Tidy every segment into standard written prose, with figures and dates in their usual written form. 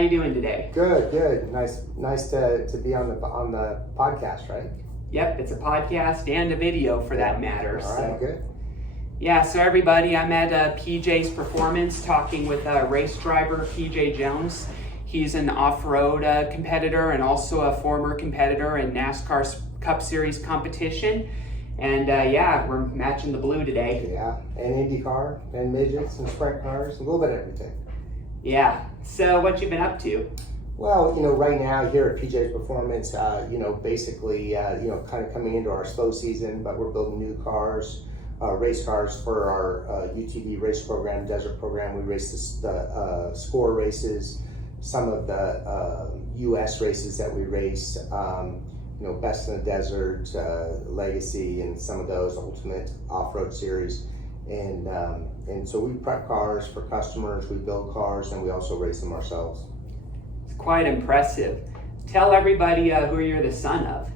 you doing today? Good. Nice to be on the podcast, right? Yep, it's a podcast and a video for that matter. All right, good. Yeah, so everybody, I'm at PJ's Performance talking with race driver PJ Jones. He's an off-road competitor and also a former competitor in NASCAR Cup Series competition. And we're matching the blue today. Yeah, and IndyCar and midgets and sprint cars, a little bit of everything. Yeah, so what you been up to? Well, right now here at PJ's Performance, basically, kind of coming into our slow season, but we're building new cars, race cars for our UTV race program, desert program. We race the score races, some of the U.S. races that we race, Best in the Desert, Legacy, and some of those Ultimate Off-Road Series. And so we prep cars for customers, we build cars, and we also race them ourselves. It's quite impressive. Tell everybody who you're the son of.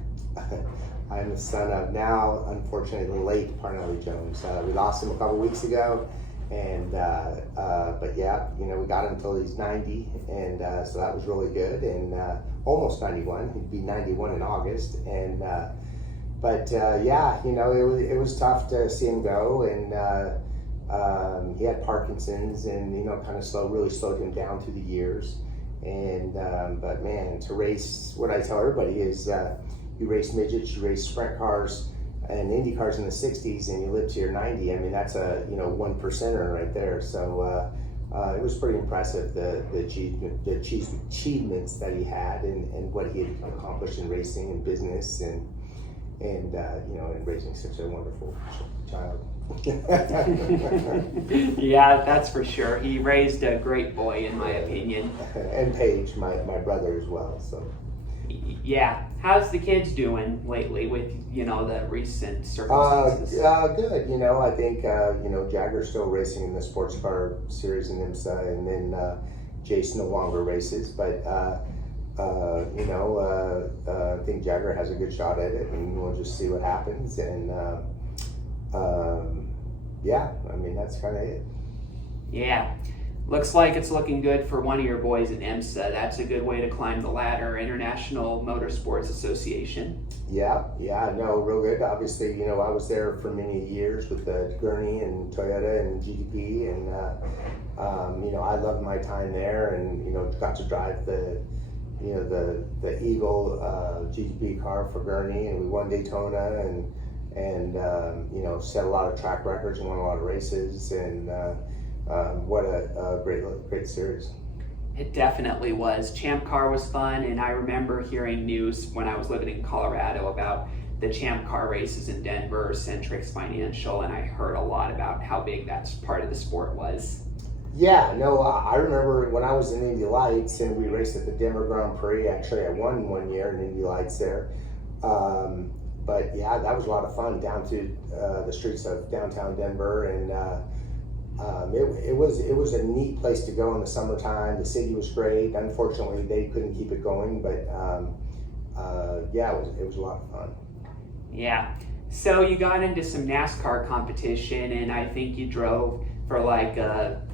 I'm the son of now, unfortunately, late Parnelli Jones. We lost him a couple weeks ago, and but yeah, we got him until he's 90, and so that was really good. And almost 91. He'd be 91 in August, and it was tough to see him go, and he had Parkinson's, and kind of really slowed him down through the years. And but man, to race, what I tell everybody is, you race midgets, you race sprint cars and IndyCars in the 60s, and you live to your 90. I mean, that's a 1%er right there. So it was pretty impressive, the achievements that he had, and what he had accomplished in racing and business, and raising such a wonderful child. Yeah, that's for sure. He raised a great boy, in my opinion. And Paige, my brother as well. So. Yeah, how's the kids doing lately with the recent circumstances? Good. I think Jagger's still racing in the sports car series in IMSA, and then Jason no longer races, but. I think Jagger has a good shot at it, and we'll just see what happens. And that's kind of it. Yeah, looks like it's looking good for one of your boys in IMSA. That's a good way to climb the ladder, International Motorsports Association. Yeah, real good. Obviously, I was there for many years with the Gurney and Toyota and GDP, and I loved my time there, and got to drive the Eagle GTP car for Gurney, and we won Daytona, and set a lot of track records and won a lot of races, and what a great series. It definitely was. Champ Car was fun, and I remember hearing news when I was living in Colorado about the Champ Car races in Denver, Centrix Financial, and I heard a lot about how big that part of the sport was. Yeah, no, I remember when I was in Indy Lights, and we raced at the Denver Grand Prix. Actually, I won one year in Indy Lights there. But yeah, that was a lot of fun down to the streets of downtown Denver, and it was a neat place to go in the summertime. The city was great. Unfortunately, they couldn't keep it going, but it was a lot of fun. Yeah. So you got into some NASCAR competition, and I think you drove for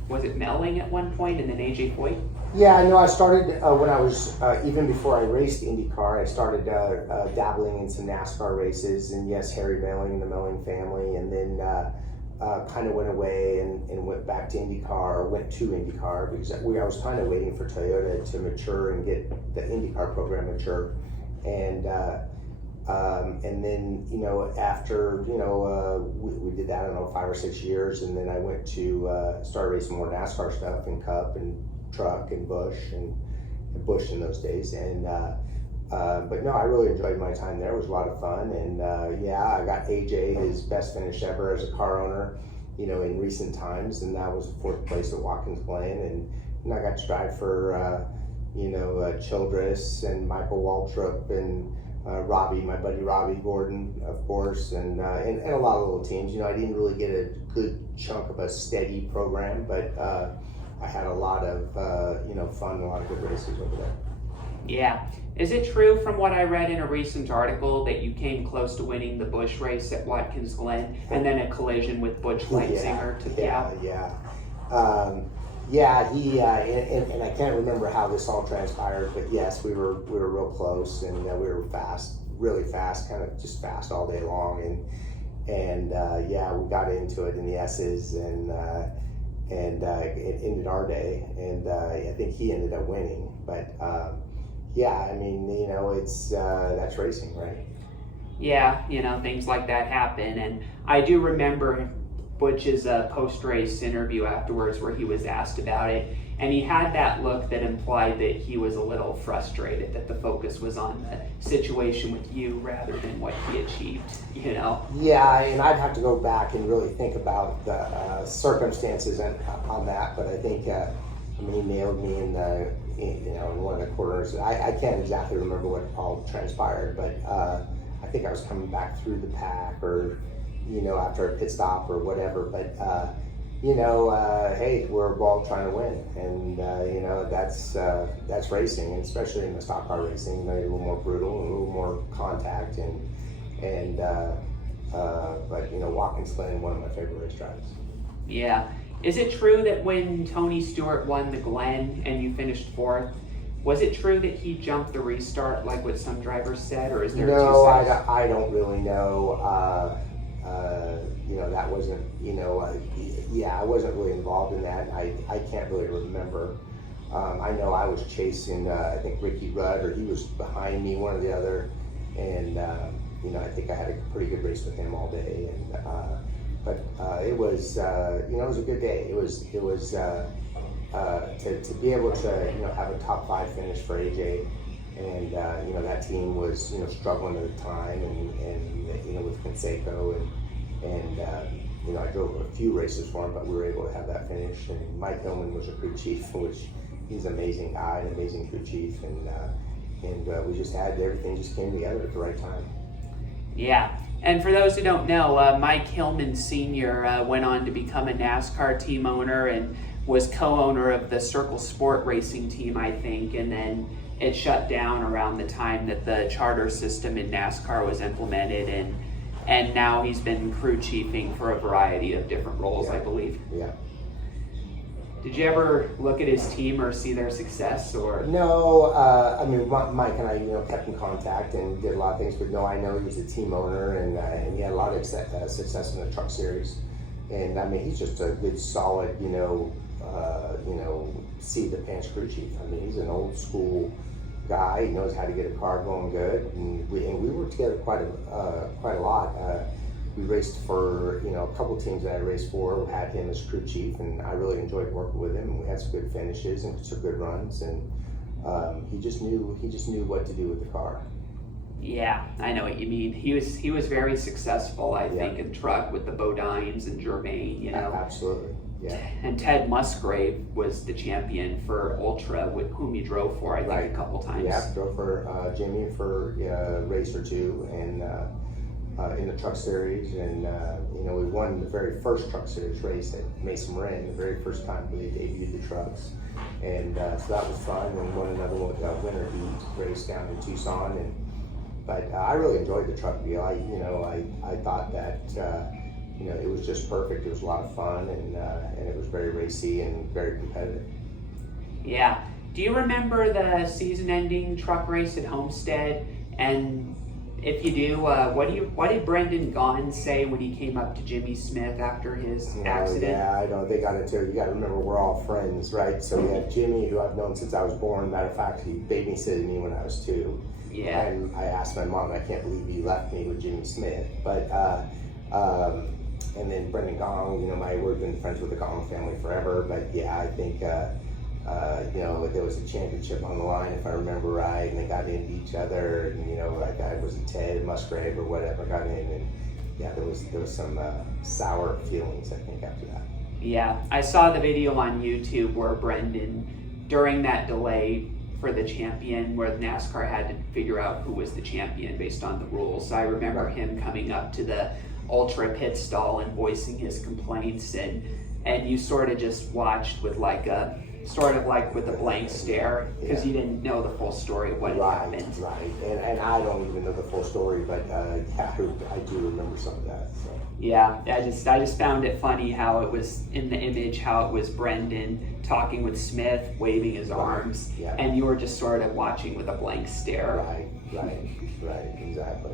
was it Melling at one point, and then AJ Foyt? Yeah, no, I started when I was, even before I raced IndyCar, I started dabbling in some NASCAR races, and yes, Harry Melling and the Melling family, and then kind of went away and went back to IndyCar, went to IndyCar, because I was kind of waiting for Toyota to mature and get the IndyCar program mature. And then, after, we did that, I don't know, 5 or 6 years, and then I went to start racing more NASCAR stuff in Cup and Truck and Busch and Busch in those days. And but no, I really enjoyed my time there. It was a lot of fun. And I got AJ his best finish ever as a car owner, in recent times, and that was the 4th place at Watkins Glen. And I got to drive for Childress and Michael Waltrip and Robbie, my buddy Robbie Gordon, of course, and a lot of little teams. I didn't really get a good chunk of a steady program, but I had a lot of fun and a lot of good races over there. Yeah. Is it true from what I read in a recent article that you came close to winning the Busch race at Watkins Glen, and then a collision with Butch Leitzinger took you out? Yeah, and I can't remember how this all transpired, but yes, we were real close, and we were fast, really fast, kind of just fast all day long, and yeah, we got into it in the S's, and it ended our day, and I think he ended up winning, but yeah, I mean, you know, it's that's racing, right? Yeah, you know, things like that happen. And I do remember Butch's post-race interview afterwards where he was asked about it, and he had that look that implied that he was a little frustrated that the focus was on the situation with you rather than what he achieved, you know? Yeah, and I'd have to go back and really think about the circumstances on that, but I think, I mean, he nailed me in one of the corners. I can't exactly remember what all transpired, but I think I was coming back through the pack, or you know, after a pit stop or whatever. But you know, hey, we're all trying to win, and you know, that's racing, and especially in the stock car racing, you know, you're a little more brutal and a little more contact, and but you know, Watkins Glen, one of my favorite race drivers. Yeah. Is it true that when Tony Stewart won the Glen and you finished fourth, was it true that he jumped the restart like what some drivers said, or is there No, two sides? I don't really know. You know, that wasn't, you know, yeah, I wasn't really involved in that. I can't really remember. I know I was chasing, I think Ricky Rudd, or he was behind me, one or the other, and you know, I think I had a pretty good race with him all day, and but it was, you know, it was a good day. It was to be able to, you know, have a top 5 finish for AJ, and you know, that team was, you know, struggling at the time, and you know, with Conseco, and you know, I drove a few races for him, but we were able to have that finish. And Mike Hillman was a crew chief, which he's an amazing guy, an amazing crew chief, and we just had everything just came together at the right time. Yeah. And for those who don't know, Mike Hillman Sr. Went on to become a NASCAR team owner and was co-owner of the Circle Sport racing team, I think, and then it shut down around the time that the charter system in NASCAR was implemented, and now he's been crew chiefing for a variety of different roles, Yeah. I believe. Yeah. Did you ever look at his team or see their success, or? No, I mean, Mike and I, you know, kept in contact and did a lot of things, but no, I know he was a team owner, and he had a lot of success in the truck series, and I mean, he's just a good, solid, you know, seat of the pants crew chief. I mean, he's an old school guy. He knows how to get a car going good, and we worked together quite a lot. We raced for, you know, a couple teams that I raced for had him as crew chief, and I really enjoyed working with him. And we had some good finishes and some good runs, and he just knew what to do with the car. Yeah, I know what you mean. He was very successful, I think, in truck with the Bodines and Germain, you know. Absolutely, yeah. And Ted Musgrave was the champion for Ultra, with whom he drove for, I think, a couple times. Yeah, drove for Jimmy for a race or two, and in the truck series, and you know, we won the very first truck series race at Mason Marin, the very first time they debuted the trucks, and so that was fun. And won another winter heat race down in Tucson, but I really enjoyed the truck deal. I thought that you know, it was just perfect. It was a lot of fun, and it was very racy and very competitive. Yeah. Do you remember the season-ending truck race at Homestead? And if you do, what did Brendan Gaughan say when he came up to Jimmy Smith after his accident? Yeah, I know. They got into it. You got to remember, we're all friends, right? So we have Jimmy, who I've known since I was born. Matter of fact, he babysitted me when I was 2. Yeah. And I asked my mom, I can't believe you left me with Jimmy Smith. But and then Brendan Gaughan, you know, we've been friends with the Gaughan family forever. But yeah, I think you know, there was a championship on the line, if I remember right, and they got into each other, and you know, like I was Ted Musgrave or whatever got in, and yeah, there was some sour feelings, I think, after that. Yeah, I saw the video on YouTube where Brendan, during that delay for the champion, where NASCAR had to figure out who was the champion based on the rules. I remember him coming up to the Ultra pit stall and voicing his complaints, and you sort of just watched with like a sort of like with a blank stare because you didn't know the full story of what had happened. Right, and I don't even know the full story, but yeah, I do remember some of that. So. Yeah, I just found it funny how it was in the image, how it was Brendan talking with Smith, waving his arms, and you were just sort of watching with a blank stare. Right, exactly.